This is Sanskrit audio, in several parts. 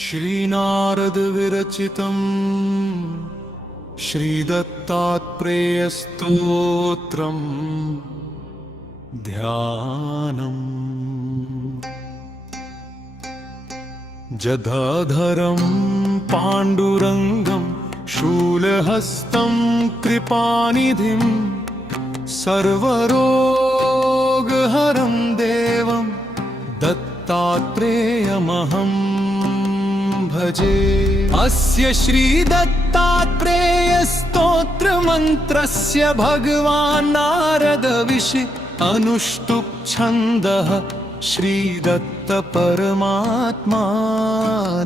श्रीनारद विरचितं श्रीदत्तात्रेयस्तोत्रम् ध्यानम्। जटाधरं पाण्डुरङ्गं शूलहस्तं कृपानिधिं सर्वरोगहरं देवं दत्तात्रेयमहं भजे। अस्य श्रीदत्तात्रेयस्तोत्रमन्त्रस्य भगवान् नारदऋषिः अनुष्टुप् छन्दः श्रीदत्त परमात्मा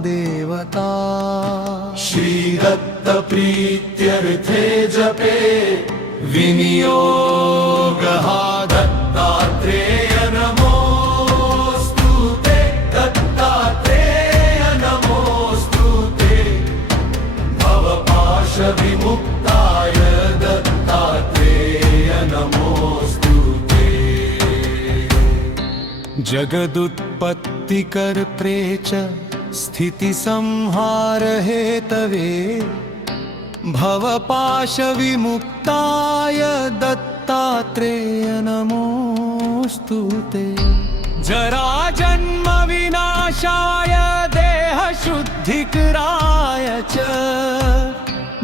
देवता। श्रीदत्त प्रीत्यर्थे जपे विनियोगः दत्तात्रेय नमोऽस्तु ते। दत्तात्रेय नमोऽस्तु ते। भवपाशविमुक्ताय दत्तात्रेय नमोऽस्तु ते। जगदुत्पत्तिकर्त्रे च स्थितिसंहारहेतवे भवपाशविमुक्ताय दत्तात्रेय नमोऽस्तु ते। जराजन्मविनाशाय देहशुद्धिकराय च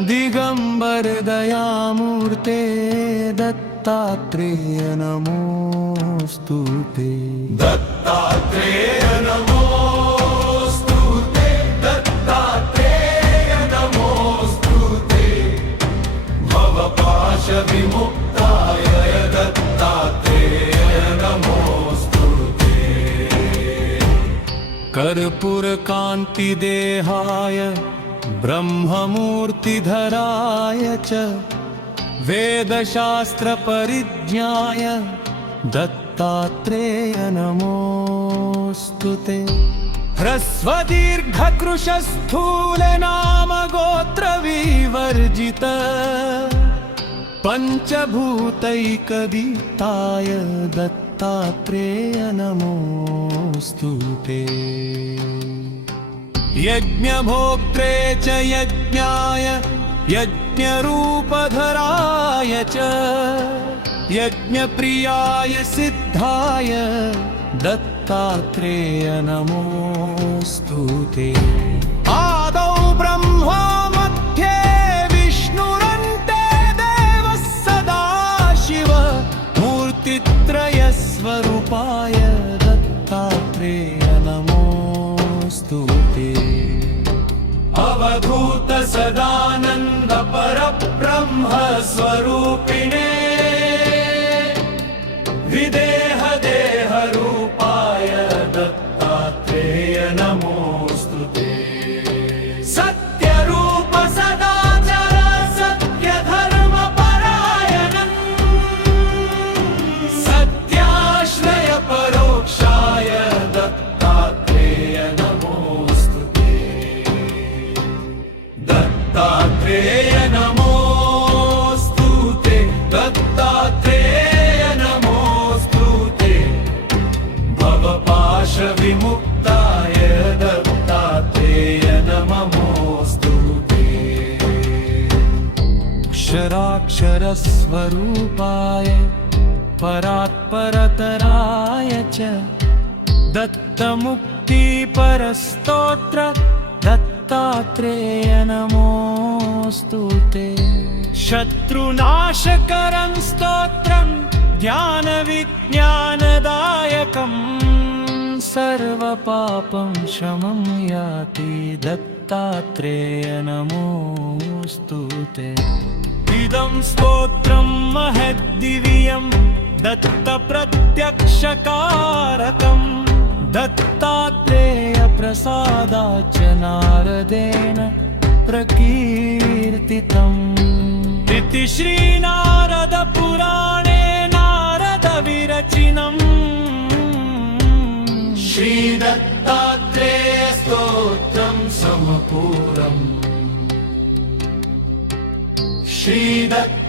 दिगम्बर दयामूर्ते दत्तात्रेय नमोऽस्तु ते। दत्तात्रेय नमोऽस्तु ते। दत्तात्रेय नमोऽस्तु ते। भवपाशविमुक्ताय दत्तात्रेय नमोऽस्तु ते। कर्पूरकान्तिदेहाय ब्रह्ममूर्तिधराय च वेदशास्त्रपरिज्ञाय दत्तात्रेय नमोऽस्तु ते। ह्रस्वदीर्घकृशस्थूलनामगोत्रविवर्जित पञ्चभूतैकदीप्ताय दत्तात्रेय नमोऽस्तु ते। यज्ञभोक्त्रे च यज्ञाय यज्ञरूपधराय च यज्ञप्रियाय सिद्धाय दत्तात्रेय नमोऽस्तु ते। आदौ ब्रह्मा मध्ये विष्णुरन्ते देवः सदाशिव मूर्तित्रयस्वरूपाय दत्तात्रेय नमोऽस्तु ते। अवधूत सदानन्द परब्रह्म स्वरूपिणे विदेह देहरूपाय दत्तात्रेय नमोऽस्तु ते। सत्यरूप सदाचर सत्यधर्मपरायणम् सत्याश्रय परोक्षाय दत्तात्रेय नमोऽस्तु ते। दत्तात्रेय नमोऽस्तु ते। दत्तात्रेय नमोऽस्तु ते। भवपाशविमुक्ताय दत्तात्रेय नमोऽस्तु ते। अक्षराक्षरस्वरूपाय परात्परतराय च दत्तमुक्तिपरस्तोत्र दत्तात्रेय नमोऽस्तु ते। शत्रुनाशकरं स्तोत्रं ध्यानविज्ञानदायकं सर्वपापं शमं याति दत्तात्रेय नमोऽस्तु ते। इदं स्तोत्रं महद्दिव्यं दत्तप्रत्यक्षकारकम् दत्तात्रेय प्रसादाच्च नारदेन प्रकीर्तितम्। इति श्रीनारद पुराणे नारद विरचितम् श्रीदत्तात्रेय स्तोत्रं समपूरम्। श्रीदत्त